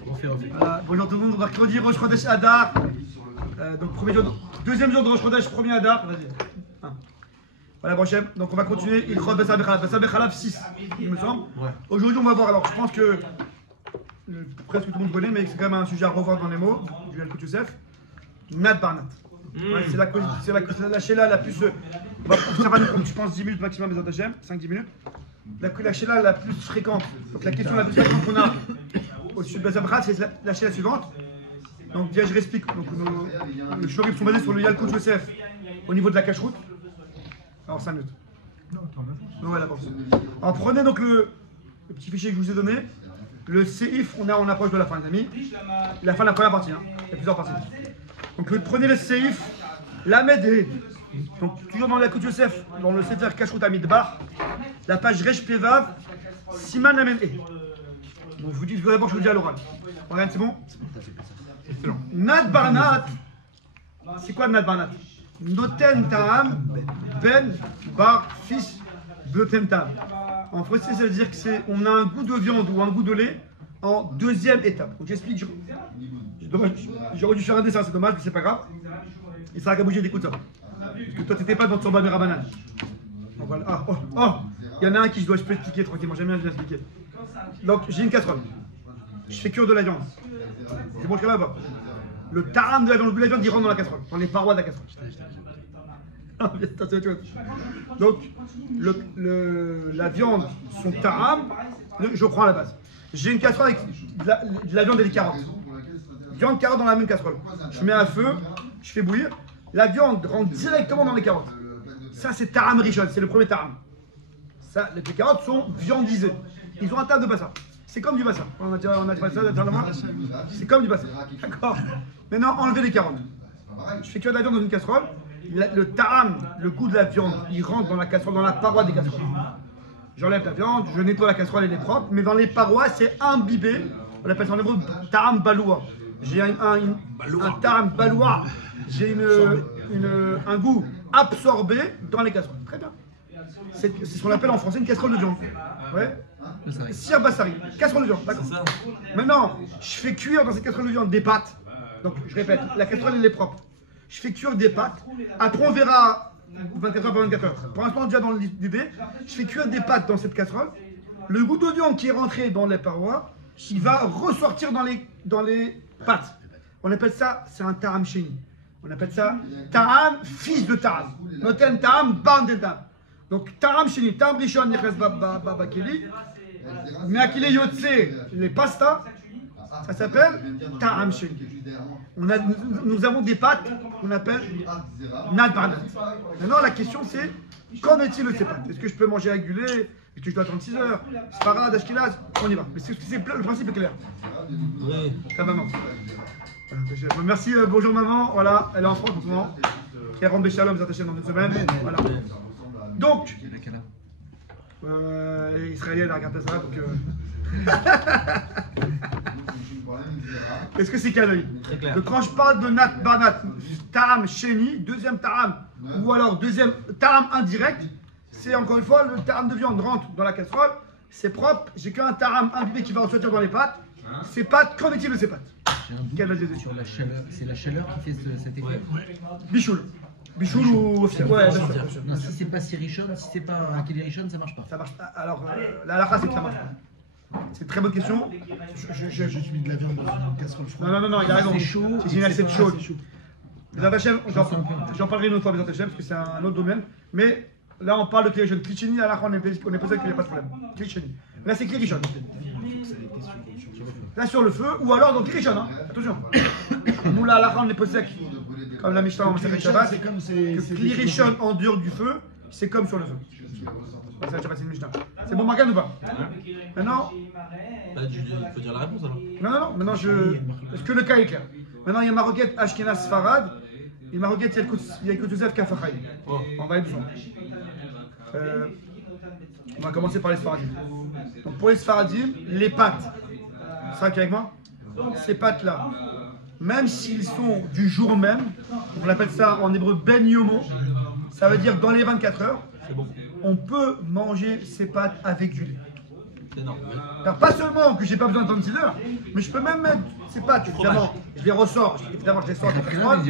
Voilà, bonjour tout le monde, mercredi Rosh Chodesh Adar. Donc premier jour, deuxième jour de Rosh Chodesh, premier Adar. Vas-y. Voilà, Brochem. Donc on va continuer. Il croit Bessar Bechalaf. Bessar Bechalaf 6, il me semble. Ouais. Aujourd'hui on va voir. Alors je pense que presque tout le monde connaît, mais c'est quand même un sujet à revoir dans les mots. Du Yalkut Yosef. Nat Barnat. Ouais, c'est la Sheila la plus. Ça va nous prendre, je pense, 10 minutes maximum, les Antachem, 5-10 minutes. La Sheila la plus fréquente. Donc la question la plus fréquente qu'on a au-dessus de Bessar Bechalaf, c'est la Sheila suivante. Donc déjà je réexplique. Donc les Shorim sont basés sur le Yalkut Yosef au niveau de la cache-route. Alors 5 minutes. Non, voilà, alors prenez donc le petit fichier que je vous ai donné. Le Seif, on approche de la fin, les amis. La fin de la première partie, hein. Il y a plusieurs parties. Donc prenez le Seif, la Médé. Donc toujours dans la Yalkut Yosef, dans le Sefer Kashrut Amidbar, la page Resh Pevav, Siman Amen E. Donc je vous dis à l'oral. Regarde, c'est bon? Excellent. Nat Barnat. C'est quoi Nat Barnat? Noten Ta'am Ben Bar Fils Noten Ta'am. En français, ça veut dire qu'on a un goût de viande ou un goût de lait en deuxième étape. Donc j'explique. J'aurais dû faire un dessin, c'est dommage, mais c'est pas grave. Il sera qu'à bouger des coups de ça. Parce que toi, t'étais pas dans ton bas de Rabanan. Donc voilà. Il y en a un qui je dois expliquer tranquillement. J'aime bien expliquer. Donc j'ai une casserole. Je fais cuire de la viande. C'est bon, je là pas. Le ta'am de la viande, le goût de la viande, il rentre dans la casserole, dans les parois de la casserole. Donc, la viande, son ta'am, je prends à la base. J'ai une casserole avec de la viande et des carottes. Viande, carotte dans la même casserole. Je mets à feu, je fais bouillir. La viande rentre directement dans les carottes. Ça, c'est ta'am rishon, c'est le premier ta'am. Ça, les carottes sont viandisées. Ils ont un tas de bassin. C'est comme du bassin. On a pas ça dernièrement. C'est comme du bassin. D'accord. Maintenant, enlevez les carottes. Je fais cuire de la viande dans une casserole. Le ta'am, le goût de la viande, il rentre dans la casserole, dans la paroi des casseroles. J'enlève la viande, je nettoie la casserole, elle est propre. Mais dans les parois, c'est imbibé. On appelle ça en hébreu ta'am baloua. J'ai un ta'am baloua. J'ai un goût absorbé dans les casseroles. Très bien. C'est ce qu'on appelle en français une casserole de viande. Ouais. Sir Bassari, casserole de viande, d'accord. Maintenant, je fais cuire dans cette casserole de viande des pâtes. Donc, je répète, la casserole elle est propre. Je fais cuire des pâtes. Après, on verra 24 heures par 24 heures. Pour l'instant, déjà dans l'idée, je fais cuire des pâtes dans cette casserole. Le goût de viande qui est rentré dans les parois, il va ressortir dans les pâtes. On appelle ça, c'est un ta'am sheni. On appelle ça ta'am, fils de ta'am. Noten ta'am, ban de ta'am. Donc, ta'am sheni, ta'am rishon, nechaz babakeli. Mais akile yotse, les pastas, ça s'appelle ta'am sheni. Nous avons des pâtes qu'on appelle nat barnat. Maintenant, la question c'est, qu'en est-il de ces pâtes? Est-ce que je peux manger avec du lait? Est-ce que je dois attendre 6 heures? Sfarad, Ashkenaz, on y va. Mais le principe est clair. Oui. Ta maman. Voilà, merci, bonjour maman. Voilà, elle est en France en ce moment. Elle rentre Béchalom, vous attachez dans une semaine. Voilà. Donc, israélienne, elle regarde ça, donc. Est-ce que c'est calé? Donc quand je parle de nat barnat, ta'am sheni, deuxième ta'am, ou alors deuxième ta'am indirect, c'est encore une fois le ta'am de viande rentre dans la casserole, c'est propre, j'ai qu'un ta'am imbibé qui va ressortir dans les pâtes. Ces pâtes, qu'en est-il de ces pâtes? Quelle va dire sur la chaleur? C'est la chaleur qui fait cet effet? Bichoul. Bichoul ou officiel? Ouais, non, si c'est pas sirichon, si c'est pas un kelirichon, ça marche pas. Ça marche pas. Alors, la halakha, c'est que ça marche pas. C'est une très bonne question. J'ai mis de la viande dans une casserole froide. Non, il a raison. C'est chaud. C'est une assiette chaude. J'en parlerai une autre fois, parce que c'est un autre domaine. Mais là, on parle de Klirichon. Klichini, à la on est posé qu'il n'y a pas de problème. Klichini. Là, c'est Klirichon. Là, sur le feu, ou alors dans Klirichon. Hein. Attention. Nous, là, à la on est posé comme la Mishnah, on s'appelle Shabbat. Que Klirichon en dehors du feu, c'est comme sur le feu. C'est bon, Morgane ou pas? Maintenant. Il faut dire la réponse alors. Non, maintenant est-ce que le cas est clair? Maintenant, il y a ma requête Ashkenaz Sfarad, et ma requête Yalkut Yosef Kafachai. On va être besoin. On va commencer par les Sfaradim. Donc, pour les Sfaradim, les pâtes, ça qui avec moi? Ces pâtes-là, même s'ils sont du jour même, on appelle ça en hébreu Ben Yomo, ça veut dire dans les 24 heures, on peut manger ces pâtes avec du lait. C'est énorme. Oui. Alors, pas seulement que j'ai pas besoin d'attendre 6 heures, mais je peux même mettre ces pâtes, évidemment, je les ressors, évidemment, je les sors de la casserole.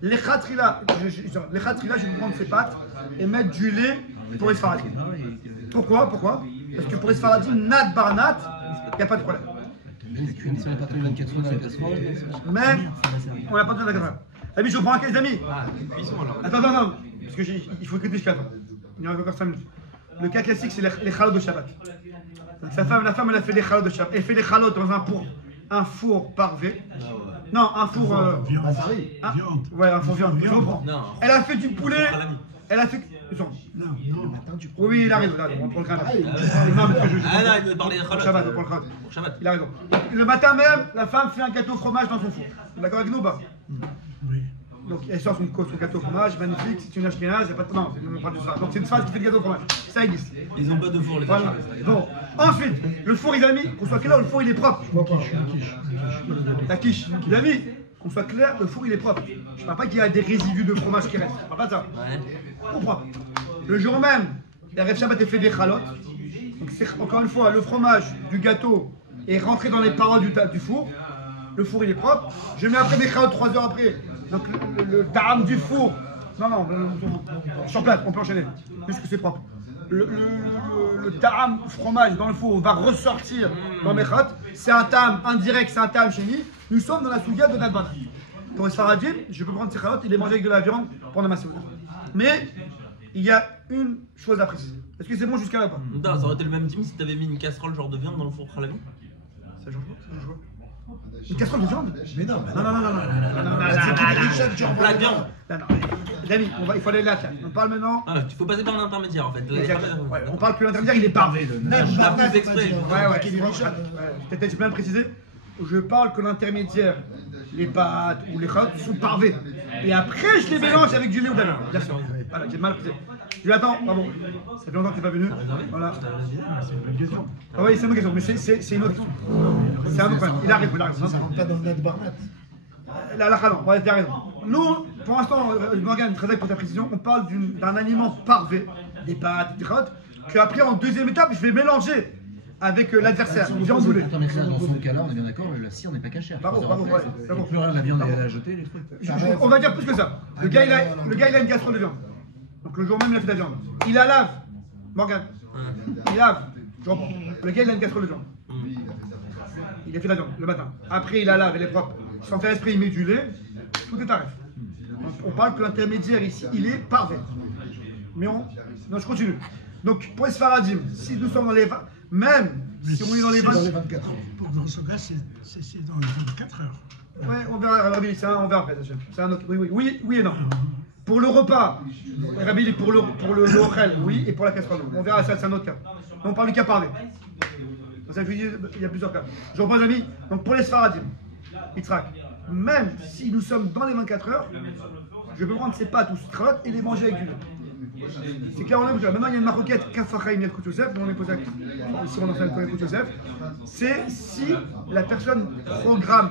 Les khatrila, je vais prendre ces pâtes et mettre du lait pour les sfaradim. Pourquoi? Parce que pour les sfaradim, nat bar nat, il n'y a pas de problème. Si on n'a pas tenu 24 heures dans la casserole, Mais on n'a pas besoin de la casserole. Amis, je prends un cas, les amis. Ah, cuisson alors. Attends, parce que il faut écouter jusqu'à temps. Il y en a encore 5 minutes. Le cas classique, c'est les chalots de Shabbat. Donc, la femme, elle a fait les chalots de Shabbat. Elle fait les chalots dans un four parvé. Non, un four. Viande. Ouais, un four viande. Je reprends. Non. Elle a fait du poulet. Elle a fait. Non. Oui, il a raison. On prend le crâne. Non, mais Ah non, il me parlait de pour Khalot. Shabbat, on prend le crâne. Pour Shabbat. Il a raison. Le matin même, la femme fait un gâteau au fromage dans son four. D'accord avec nous ou pas? Oui. Donc elle sort son gâteau au fromage, magnifique, c'est une ashkénaze, c'est pas non, on parle de ça. Donc c'est une femme qui fait le gâteau au fromage. Ça existe. Ils ont pas de four, les Voilà. achats. Bon, ensuite, le four il a mis, qu'on soit clair, le four il est propre. La quiche. Il a mis, qu'on soit clair, le four il est propre. Je parle pas qu'il y a des résidus de fromage qui restent. Je parle pas de ça. Ouais. Tout propre. Le jour même, la Rev Shabbat a fait des chalotes. Donc c'est encore une fois, le fromage du gâteau est rentré dans les parois du four. Le four il est propre. Je mets après des chalotes 3 heures après. Donc le ta'am du four. Non, sur place, on peut enchaîner. Puisque c'est propre. Le ta'am fromage dans le four va ressortir dans mes chalotes. C'est un ta'am indirect, c'est un ta'am chéni. Nous sommes dans la souga de Nadban. Pour les Sfaradim, je peux prendre ces chalotes et les manger avec de la viande pendant ma souga. Mais il y a une chose à préciser. Est-ce que c'est bon jusqu'à là pas? Non, ça aurait été le même team si t'avais mis une casserole genre de viande dans le four halami. Ça change quoi? Une casserole de viande? Mais non. Non. C'est qui les Richard qui envoie La la viande. Non. Les amis, il faut aller là. On parle maintenant. Ah, il faut passer par l'intermédiaire en fait. Ouais, on parle que l'intermédiaire il est parvé. Même Je pas l'ai plus exprès. Peut-être j'ai bien précisé. Je parle que l'intermédiaire, les pâtes ou les chalotes sont parvés. Et après je les mélange avec du lait ou de la viande. Bien sûr. Voilà, j'ai mal précisé. Je lui attends, pardon. Ça fait longtemps que t'es pas venu. Voilà. C'est une bonne question. Ah oui, c'est une bonne question, mais c'est une autre question. C'est un autre problème. Il arrive. Ça rentre pas dans le net barnat. La khalon, ouais, t'as raison. Nous, pour l'instant, Morgane, très bien pour ta précision, on parle d'un aliment parvé, des pâtes, des carottes, qu'après, en deuxième étape, je vais mélanger avec l'adversaire, viande boulée. Attends, mais ça, dans son cas-là, on est bien d'accord, la cire n'est pas cachère. Bravo, ouais. Il n'y a plus rien, la viande elle a jeté, les trucs. On va dire plus que ça. Le gars, il a une casserole de viande. Donc le jour même, il a fait de la viande. Il la lave, Morgane. Il lave. Je reprends. Le gars, il a une casserole de viande. Il a fait de la viande le matin. Après, il la lave, elle est propre. Sans faire esprit, il met du lait. Tout est tarif. On parle que l'intermédiaire ici, il est parfait. Mais non, je continue. Donc, pour les Sfaradim, si nous sommes dans les 20, même si on est dans les 20... Dans les 24 heures. Dans ce cas, c'est dans les 24 heures. Ouais, on verra, Rabbi, on verra après, c'est un autre. Oui et non. Pour le repas, Rabbi, pour le lochel, oui, et pour la casserole, on verra ça, c'est un autre cas. Donc, on parle du cas parlé. C'est ça que je dis, il y a plusieurs cas. Je reprends, les amis. Donc, pour les Sfaradim, Yitzhak, même si nous sommes dans les 24 heures, je peux prendre ces pâtes ou ces carottes et les manger avec du lait. C'est clair, on a maintenant il y a une maroquette Kafachaim Yelkut Yosef, on est posé ici on enseigne Yelkut Yosef. C'est si la personne programme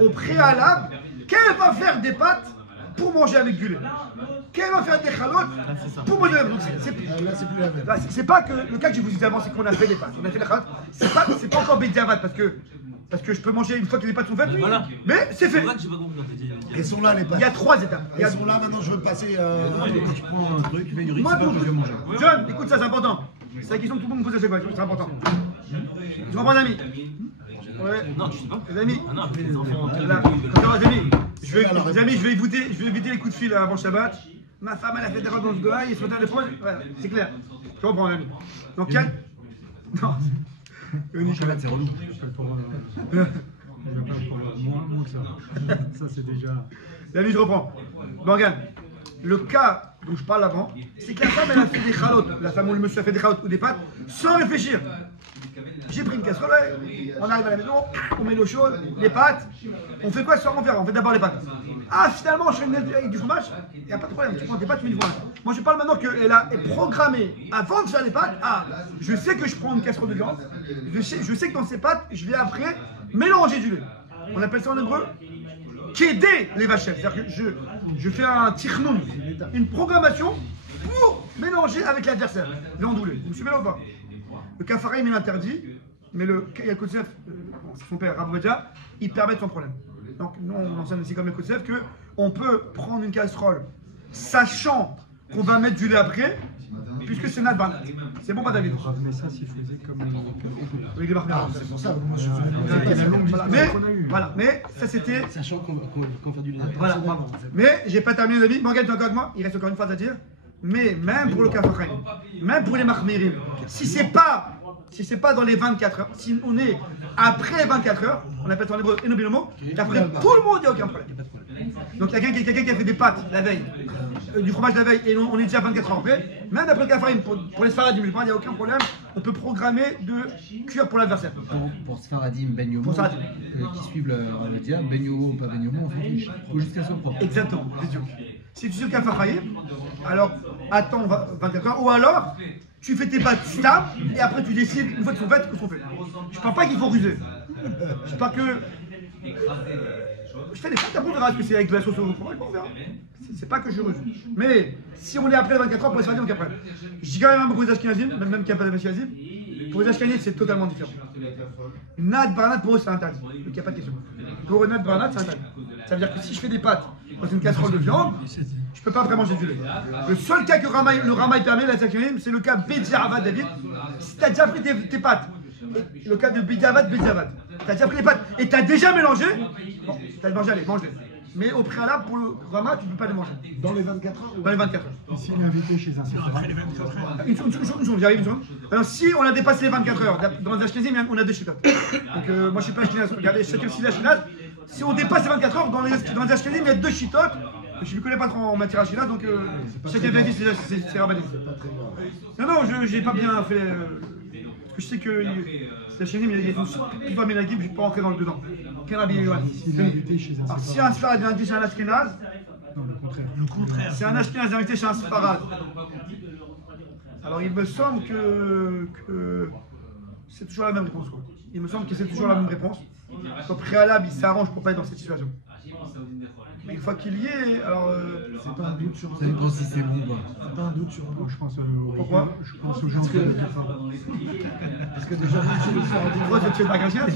au préalable qu'elle va faire des pâtes pour manger avec du lait, qu'elle va faire des chalotes pour manger avec du lait. Là, c'est plus la même. C'est pas que le cas que je vous disais avant, c'est qu'on a fait des pâtes, on a fait des chalotes. C'est pas encore bédiavat parce que je peux manger une fois que les pâtes sont faites. Voilà. Mais c'est fait. C'est vrai que j'ai pas compris quand t'as dit. Elles sont là, les pâtes. Il y a 3 étapes. Elles sont là, maintenant je veux passer. Quand tu prends un truc, tu fais du riz, Moi, c'est pas que je vais manger. John, écoute ça, c'est important. C'est la question que tout le monde me pose à chaque fois, c'est important. Tu comprends, les amis? Ouais. Non, je sais pas. Les amis, Ah non, mais les enfants. là, attends, les amis, je vais éviter les coups de fil avant Shabbat. Ma femme, elle a fait des robes dans ce doigt, et sur le téléphone, voilà, c'est clair. Tu comprends, les amis. Donc, quel. Non. Shabbat, c'est relou. Il n'y a pas de problème. Moins que ça. Ça, c'est déjà. Les amis, je reprends. Morgane, le cas dont je parle avant, c'est que la femme, elle a fait des chalotes, la femme ou le monsieur a fait des chalotes ou des pâtes, sans réfléchir. J'ai pris une casserole, on arrive à la maison, on met l'eau chaude, les pâtes, on fait quoi sans en faire? On fait d'abord les pâtes. Ah, finalement, je fais une avec du fromage, il n'y a pas de problème, tu prends tes pâtes, tu mets du fromage. Moi, je parle maintenant qu'elle est programmée avant de faire les pâtes. Ah, je sais que je prends une casserole de viande, je sais que dans ces pâtes, je vais après mélanger du lait. On appelle ça en hébreu qu'aider les vachelles. C'est-à-dire que je fais un tirnoun, une programmation pour mélanger avec l'adversaire. Viande ou lait. Vous me suivez là ou pas? Le kafarim il interdit, mais le Koutsef, son père Rabouadja, il permet son problème. Donc nous on enseigne aussi comme le Koutsef qu'on peut prendre une casserole, sachant qu'on va mettre du lait après, puisque c'est Nad Barnat. C'est bon pas David? Mais ça, s'il faisait comme Avec les marques. C'est pour ça, moi je suis Voilà. Mais ça c'était. Sachant qu'on fait du lait. Voilà, bravo. Mais j'ai pas terminé David. Morgan, tu es encore avec moi? Il reste encore une phrase à dire. Mais même pour le kafarim, même pour les mahmirim, si c'est pas dans les 24 heures, si on est après les 24 heures, on appelle ça en hébreu enobilomo, d'après tout le monde, il n'y a aucun problème. Donc il y a quelqu'un qui a fait des pâtes la veille, du fromage la veille, et on est déjà 24 heures après, même après le kafarim, pour les sfaradim, il n'y a aucun problème, on peut programmer de cuire pour l'adversaire. Pour Sfaradim, Ben Yomo, qui suivent le dia, Ben Yomo, pas Ben Yomo, on s'en fiche. Il faut juste qu'elle soit propre. Exactement, c'est sûr. Si tu sais le kafarim, alors attends 24 heures, ou alors tu fais tes pâtes stables et après tu décides, une fois qu'elles sont faites, que sont faites. Je parle pas qu'il faut ruser. Je parle que. Je fais des pâtes, après on verra ce que c'est avec de la sauce au fromage, on verra. C'est pas que je ruse. Mais si on est après les 24 heures, pour les Sfaradim, donc après. Je dis quand même pour les Ashkenazim, même qu'il n'y a pas d'Ashkenazim, pour les Ashkenazim c'est totalement différent. Nad Barnat pour eux c'est interdit. Donc il n'y a pas de question. Pour Nad Barnat c'est interdit. Ça veut dire que si je fais des pâtes dans une casserole de viande, je peux pas vraiment manger du lait. Le seul cas que le Ramaï permet, la Ashkenazim, c'est le cas Bediavad David. Si tu as déjà pris tes pâtes, et le cas de Bediavad, tu as déjà pris les pâtes et tu as déjà mélangé, bon, tu as mangé, allez, mange-les. Mais au préalable, pour le Rama, tu ne peux pas les manger. Dans les 24 heures Dans les 24 heures. S'il est invité chez un séfarade. Une seconde, j'arrive une seconde. Alors si on a dépassé les 24 heures, dans les Ashkenazim, on a deux chicottes. Donc moi je suis pas Ashkenaz, regardez, chacun si Ashkenaz. Si on dépasse les 24 heures, dans les Ashkenazim, il y a deux chitotes. Je ne connais pas trop en matière Ashkenaz, donc chacun vérifie c'est rabbinique. Non, je n'ai pas bien fait. Parce que je sais que c'est Ashkenazim, il y a plus de ménagib, je ne vais pas rentrer dans le dedans. Quel rabbi est S'il est invité chez un Alors si séfarade. un Sfarad est invité chez un Ashkenaz, Non, le contraire. c'est un Ashkenaz est invité chez un Sfarad. Alors il me semble que c'est toujours la même réponse. Quoi. Il me semble que c'est toujours la même réponse. Au préalable, il s'arrange pour pas être dans cette situation. Mais une fois qu'il y est, alors. C'est pas un doute sur Ça dépend si c'est bon ou pas. C'est pas un doute sur Moi, je pense Pourquoi je pense aux gens qui Parce que déjà, chez le Sfaradim, Pourquoi tu es pas chrétien?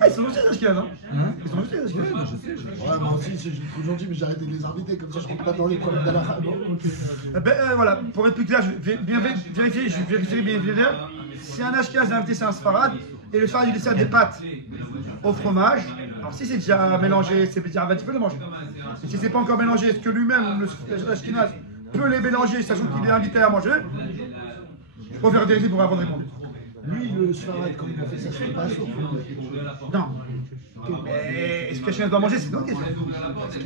Ah, ils sont gentils les Ashkenaz, hein? Ils sont gentils les Ashkenaz. ouais, moi aussi, c'est trop gentil, mais j'ai arrêté de les inviter, comme ça je rentre pas dans les problèmes d'Allah. Voilà, pour être plus clair, je vais bien vérifier bien clair. Si un Ashkenaz est invité, c'est un Sfarad, et le Sfarad il dessert des pâtes au fromage. Alors si c'est déjà mélangé, c'est déjà tu peux le manger. Et si c'est pas encore mélangé, est-ce que lui-même, l'Ashkenaz, peut les mélanger, sachant qu'il est invité à manger? Je préfère vérifier pour répondre. Lui, le Sfarad, comme il a fait ça, c'est pas sûr. Non. Mais est-ce que Ashkenaz doit manger? C'est une autre question.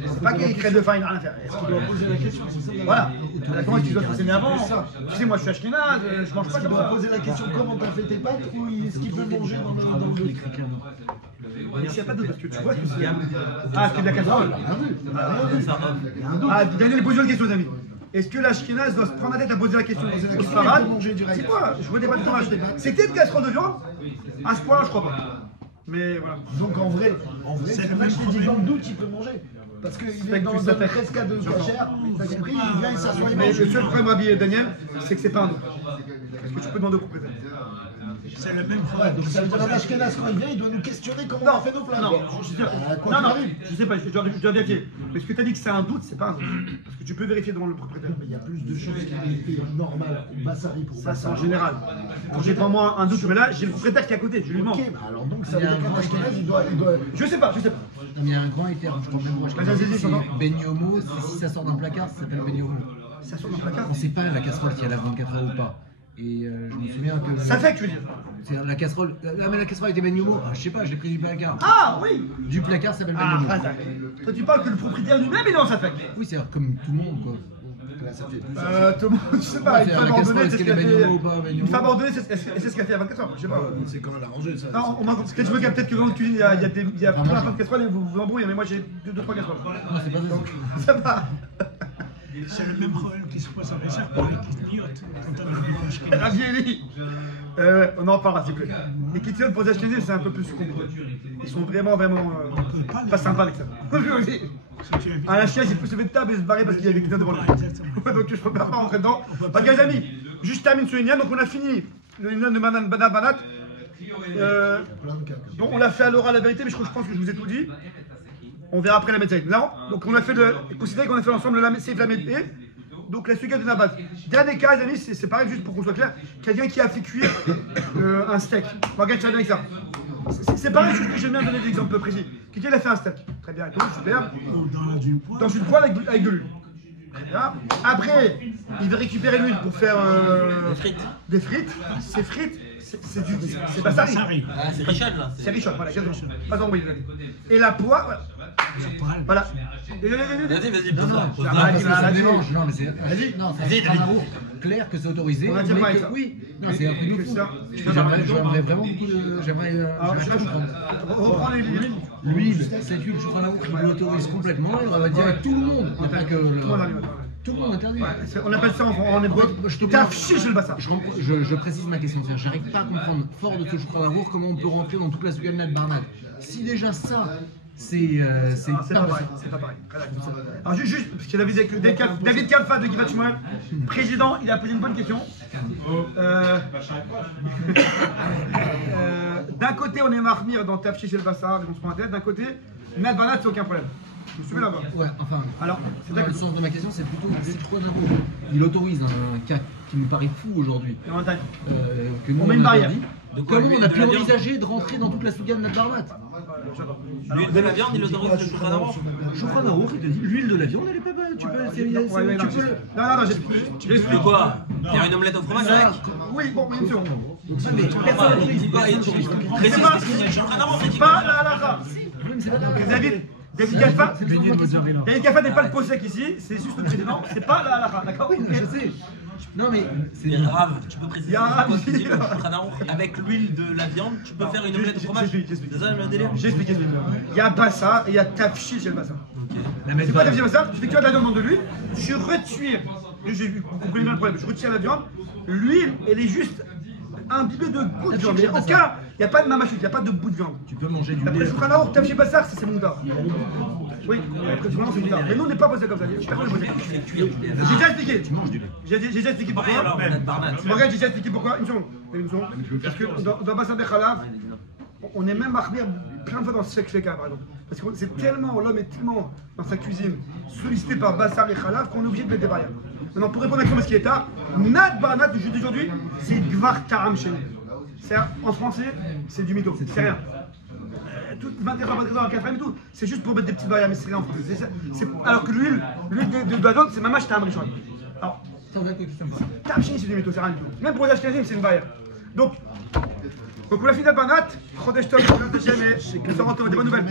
C'est pas qu'il crée de faim, il n'a rien à faire. Est-ce qu'il On doit poser la question, c'est ça. Voilà. Comment est-ce que tu dois te renseigner avant? Tu sais, moi je suis Ashkenaz, je mange pas Il comme doit ça. poser la question comment t'as fait tes pâtes ou est-ce qu'il peut manger dans le doute. Il n'y a pas de doute parce que tu vois que c'est. Ah, c'est de la casserole. Ça off. Ah, Daniel pose une question, les amis. Est-ce que l'Ashkenaz doit se prendre la tête à poser la question au Sfarad? C'est quoi? Je vois des pas de fromage. C'était une casserole de viande? À ce point-là, je crois pas. Mais voilà. Donc en vrai, c'est le mec qui dit dans le doute, il peut manger. Parce qu'il est dans ça fait. le presque à 2 cachères, t'as compris, il vient, il s'assoit, il Mais mange. le seul problème, Rabbi Daniel, c'est que c'est pas un doute. Parce que tu peux demander au propriétaire. C'est le même Ouais, problème. donc ça veut dire un Ashkenaz quand il vient, il doit nous questionner comment on a fait nos plats. Non, Quoi qu'il non, arrive. je sais pas, je dois vérifier. Mais ce que tu as dit que c'est un doute, c'est pas un doute. Parce que tu peux vérifier devant le propriétaire. Mais il y a plus de choses qui est normal au Bassari pour Ça, c'est en Bassari. général. Quand j'ai pas moi un doute, mais là, j'ai le propriétaire qui est à côté, je lui demande. Ok, bah alors donc ça veut dire qu'un Ashkenaz, il doit. Je sais pas. Non, mais il y a un grand éther, je crois même moi. Vas-y, j'entends. Ben Yomo, si ça sort d'un placard, ça s'appelle Ben Yomo. Ça sort dans le placard. On sait pas la casserole si elle a 24 heures ou pas. Et je me souviens que. Ça fait que tu veux dire. C'est la casserole. Ah, mais la casserole était Ben Yomo. Ah, je sais pas, je l'ai pris du placard. Ah oui. Du placard, ça s'appelle Ben Ah, Yomo. ça fait. Toi, tu parles que le propriétaire lui-même est dans sa fac. Oui, c'est comme tout le monde, quoi. Là, ça fait plus. Tout le monde, je sais pas, une C'est femme la casserole, ordonnée, est-ce c'est ce qu'elle est qu'elle Ben fait. Yomo ou pas Ben Une Yomo? femme ordonnée, c'est ce qu'elle fait à 24 heures. Je sais pas. C'est quand elle a rangé ça. Non, on m'a peut-être je me dis peut-être que dans le cuisine, il y a plein de casseroles et vous vous embrouillez, mais moi j'ai 2-3 casseroles. Non, c'est pas ça. Ça va. C'est le même problème qui se pose avec ça pour les kitniotes quand on est Ashkenaz. La vieille. On en parlera s'il vous plaît. Les kitniotes pour les Ashkenazim, c'est un peu plus compliqué. Ils sont vraiment pas sympas avec ça. Un Ashkenaz, il peut se lever de table et se barrer parce qu'il y a des kitniotes devant lui. Exactement. Donc je peux pas rentrer dedans. Parce que les amis, Juste termine sur Inyan, donc on a fini le Inyan de Banat. Donc on l'a fait à l'oral la vérité, mais je pense que je vous ai tout dit. On verra après la médecine. Non, donc on a fait considérez qu'on a fait ensemble la Seif la médecine. Donc la suga de Nabat. Dernier cas, les amis, c'est pareil, juste pour qu'on soit clair. Quelqu'un qui a fait cuire un steak. On va regarder avec ça. C'est pareil, juste que j'aime bien donner des exemples précis. Quelqu'un il a fait un steak. Très bien, super. Dans une poêle avec de l'huile. Très bien. Après, il va récupérer l'huile pour faire des frites. Ces frites, c'est Bassari. Ah, c'est Richard là. C'est Richard, voilà, pas envoyé. Et la poire, voilà. Vas-y, Non, non, mais c'est clair que c'est autorisé. On va dire mais ça. Oui, non, c'est un peu ça. J'aimerais vraiment beaucoup de. J'aimerais Reprends l'huile, cette huile, je crois qu'il l'autorise complètement. Et on va dire avec tout le monde, pas que tout le monde interdit. On appelle ça en hébreu. Tafchish le bassin. Je précise ma question, c'est-à-dire j'arrive pas à comprendre, fort de ce Shulchan Arour, comment on peut rentrer dans toute la Suga de Nat Barnat. Si déjà ça, c'est pas pareil. Alors juste, parce qu'il y avait David Kalfa de Givat Shmuel, président, il a posé une bonne question. D'un côté, on est marmire dans Tafchish el Bassar, on se prend la tête. D'un côté, Nat Barnat, c'est aucun problème. Vous suivez là-bas? Ouais, enfin, alors, le sens de ma question, c'est plutôt Shulchan Arour. Il autorise un cas qui nous paraît fou aujourd'hui. Que nous, on met une barrière. Comment on a pu envisager de rentrer dans toute la Suga de Nat Barnat? L'huile de la viande, il autorise le Shulchan Arour. Shulchan Arour, il te dit l'huile de la viande, elle est pas bonne. Tu peux. Non, j'explique quoi? Faire une omelette au fromage avec? Oui, bon, une seconde. Précise parce qu'il y a le Shulchan Arour. C'est pas la halakha. David Kalfa n'est pas le possèque ici, c'est juste le président, c'est pas la halakha, d'accord? Oui, je sais. Non mais c'est grave, tu peux préciser. Avec l'huile de la viande, tu peux faire une omelette au fromage. C'est ça le délire? J'explique. Il y a Bassa et il y a Tafchi chez le Bassa. C'est pas Tafchi Bassa, tu fais que de la viande de l'huile, tu retires, vous comprenez bien le problème, je retire la viande, l'huile elle est juste imbibée de goût de viande. Il n'y a pas de mamachut, il n'y a pas de bout de viande. Tu peux manger du lait. Après Shulchan Arour, Tafchi Bassa, c'est mon gars. Oui, après vraiment c'est mon gars. Mais nous on n'est pas posé comme ça. J'ai déjà expliqué. Tu manges du lait. J'ai déjà expliqué pourquoi. Regarde, j'ai déjà expliqué pourquoi. Une seconde. Parce que dans Bassin de Khalav, on est même marmire plein de fois dans ce Sheka par exemple. Parce que c'est tellement, l'homme est tellement dans sa cuisine sollicité par Bassar et Khalav qu'on est obligé de mettre des barrières. Maintenant, pour répondre à la question, parce qu'il est tard, Nat Barnat du jeu d'aujourd'hui, c'est Gvar Taram chez nous. En français, c'est du mytho, c'est rien. Tout 24 heures, 4 et tout, c'est juste pour mettre des petites barrières, mais c'est rien en français. Alors que l'huile de viande, c'est Mamash Taram Rishon. Alors, Taram chez c'est du mytho, c'est rien du tout. Même pour les Ashkenazim, c'est une barrière. Donc on a fini Nat Barnat, Chodesh Tov, Chodesh Hashem, et nous sommes des bonnes nouvelles.